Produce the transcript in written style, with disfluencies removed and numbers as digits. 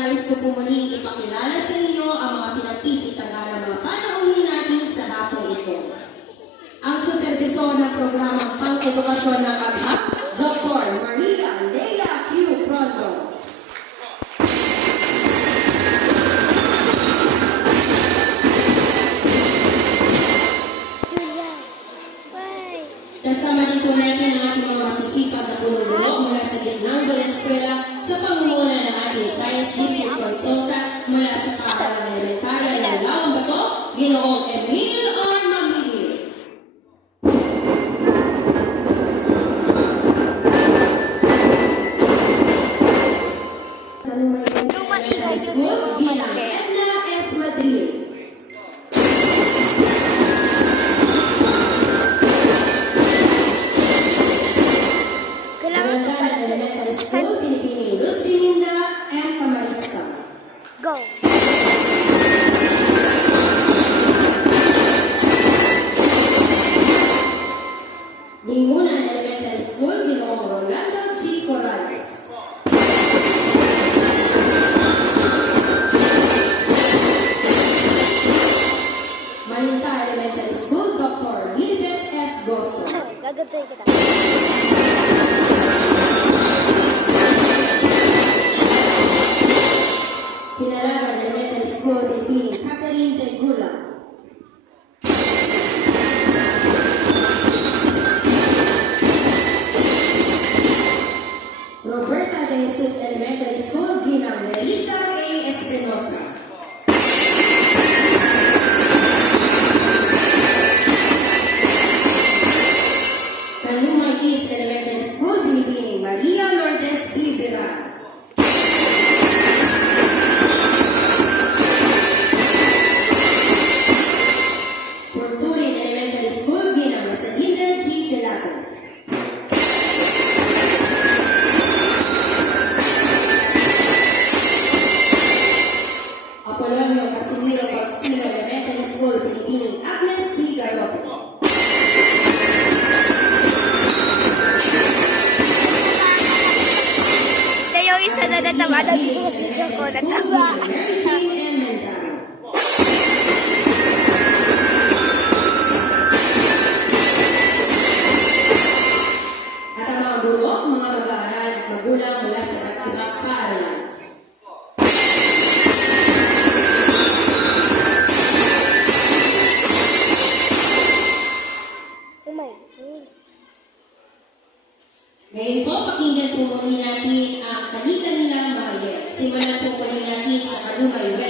Nais ko po muling ipakilala sa inyo ang mga pinagtititagal ng mga panauhin natin sa hapong ito. Ang supervisor ng programang pang-edukasyon ng ABHA, Dr. Maria Leia Q. Pronto. Kasama din po natin ang ating mga masisipag na pumulo mula sa Gitnang Valenzuela sa pangunguna ng ating Science District Consultant mula sa Paaralang Elementarya ng Lawang Bato, Ginoong Emil R. Mamigil. High School, Ginang Edna S. Madrid. Elementary School, Pinipini Luz Bininda and Camarista. Go! Bingunan Elementary School, Ginoong Rolando G. Corrales. Malinta Elementary School, Dr. Lilibet S. Gosso. Gagantay kita. Pinalagan Elementary School, Pinipini Catherine Tegula. Roberta de Jesus Elementary School, Ginang Larissa A. Espinosa. Tanumay East Elementary School, Binibining Maria Lourdes Bibira. Porturin Elementary School, Ginang Masalinda G. Delatos. Apolonio Casimiro Faustino Elementary School, Binibining Agnes P. Garope. Yung isa na natama na video ko, natama. At ang mga guro, mga mag-aaral at magulang mula sa iba't paaralan. Ngayon po, pakinggan po muli natin ang kani-kanilang mga yet. Simulan po muli natin sa Kalumay West.